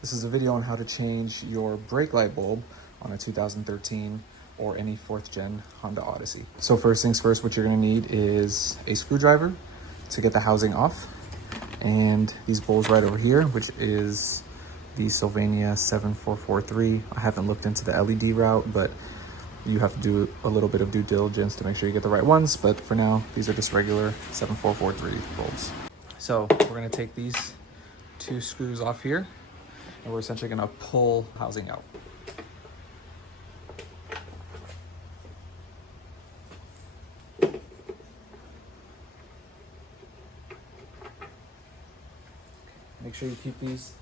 This is a video on how to change your brake light bulb on a 2013 or any 4th gen Honda Odyssey. So first things first, what you're gonna need is a screwdriver to get the housing off, and these bulbs right over here, which is the Sylvania 7443. I haven't looked into the LED route, but you have to do a little bit of due diligence to make sure you get the right ones. But for now, these are just regular 7443 bulbs. So we're gonna take these 2 screws off here, and we're essentially gonna pull housing out. Make sure you keep these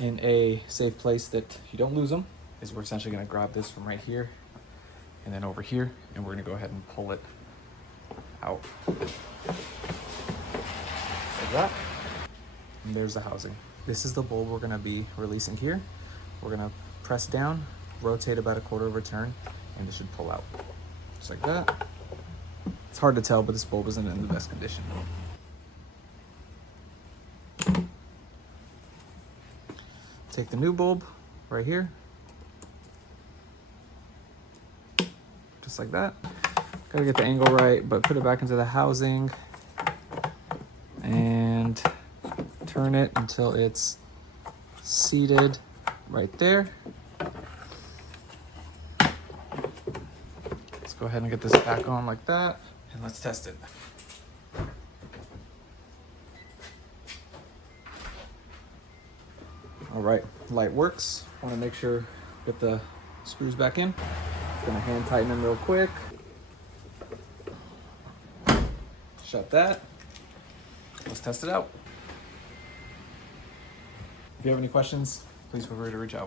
in a safe place that you don't lose them. Is we're essentially gonna grab this from right here and then over here, and we're gonna go ahead and pull it out. Just like that. And there's the housing. This is the bulb we're gonna be releasing here. We're gonna press down, rotate about a quarter of a turn, and it should pull out. Just like that. It's hard to tell, but this bulb isn't in the best condition. Take the new bulb right here. Just like that. Gotta get the angle right, but put it back into the housing and turn it until it's seated right there. Let's go ahead and get this back on like that, and let's test it. All right, light works. Want to make sure get the screws back in. Gonna hand tighten them real quick. Shut that. Let's test it out. If you have any questions, please feel free to reach out.